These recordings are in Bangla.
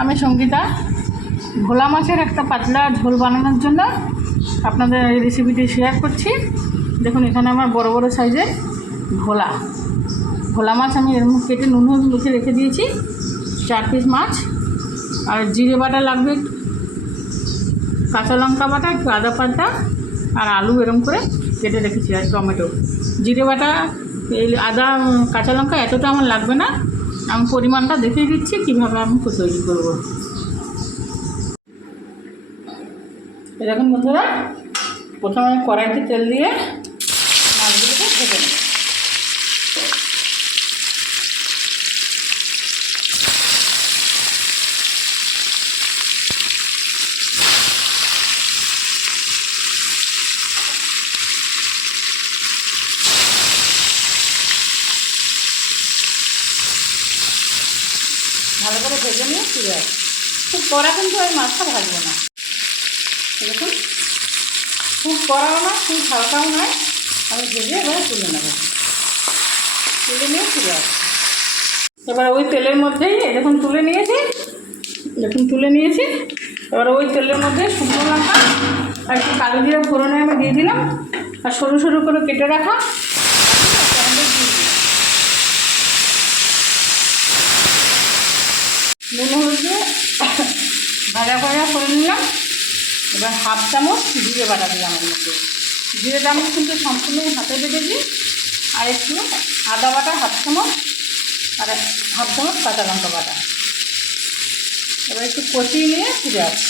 আমি সঙ্গীতা। ভোলা মাছের একটা পাতলা ঝোল বানানোর জন্য আপনাদের এই রেসিপিটি শেয়ার করছি। দেখুন এখানে আমার বড় বড় সাইজের ভোলা মাছ আমি এর মধ্যে কেটে নুন হলুদ মেখে রেখে দিয়েছি। 4 পিস মাছ, আর জিরে বাটা লাগবে, কাঁচা লঙ্কা বাটা, একটু আদা পাতা, আর আলু এরম করে কেটে রেখেছি, আর টমেটো। জিরে বাটা, এই আদা, কাঁচা লঙ্কা এতটা আমার লাগবে না, আমি পরিমাণটা দেখিয়ে দিচ্ছি কীভাবে আমি তৈরি করবো। এরকম বন্ধুরা, প্রথমে কড়াইতে তেল দিয়ে মাছগুলোকে ভেজে নেব। ভালো করে ভেজে নিয়ে ফিরে আসি। খুব কড়া কিন্তু ওই মাছটা ভাজবো না, দেখুন খুব কড়াও না, খুব হালকাও নয়, আমি ভেজে এবার তুলে নেব। তুলে নিয়ে ফিরে আসি। এবার ওই তেলের মধ্যেই দেখুন তুলে নিয়েছি, এবার ওই তেলের মধ্যে শুকনো লঙ্কা আর একটু কালো জিরা ফোড়নে আমি দিয়ে দিলাম, আর সরু সরু করে কেটে রাখা নুন হলুদ দিয়ে ভাজা করে নিলাম। এবার 1/2 চামচ জিরে বাটা দিলাম এর মধ্যে। জিরেটা আমি কিন্তু সম্পূর্ণ হাতে বেটেছি। আর একটু আদা বাটা 1/2 চামচ, আর 1/2 চামচ কাঁচা লঙ্কা বাটা। এবার একটু কষিয়ে নিয়ে ফিরে আসি।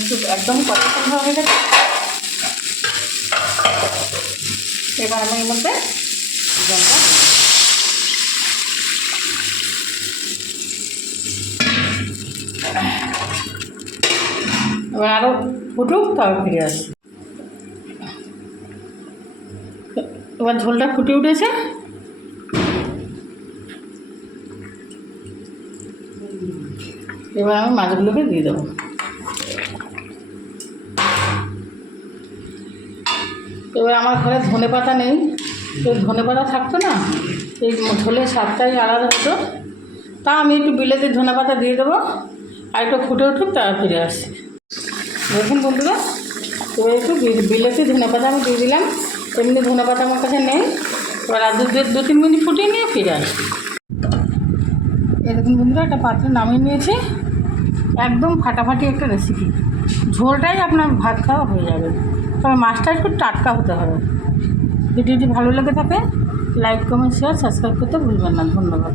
একটু একদম কষানো হয়ে গেছে। এবার আমি এর মধ্যে জলটা এবার আরও ফুটুক, তবে ফিরে আসি। এবার ঝোলটা ফুটে উঠেছে। এবার আমি মাছগুলোকে দিয়ে দেবো। এবার আমার ঘরে ধনে পাতা নেই, তো ধনে পাতা থাকতো না, এই ঝোলের স্বাদটাই আলাদা হতো। তা আমি একটু বিলেতি ধনে পাতা দিয়ে দেবো, আর একটু ফুটে উঠুক, তার ফিরে আসছি। দেখুন বন্ধুরা, এবার একটু বিলেতি ধনে পাতা আমি দিয়ে দিলাম। এমনি ধনে পাতা আমার কাছে নেই। এবার আর 2-3 মিনিট ফুটিয়ে নিয়ে ফিরে আসি। এরকম বন্ধুরা একটা পাত্রে নামিয়ে নিয়েছি। একদম ফাটাফাটি একটা রেসিপি, ঝোলটাই আপনার ভাত খাওয়া হয়ে যাবে। তবে মাছটা একটু টাটকা হতে হবে। ভিডিওটি ভালো লেগে থাকে লাইক, কমেন্ট, শেয়ার, সাবস্ক্রাইব করতে ভুলবেন না। ধন্যবাদ।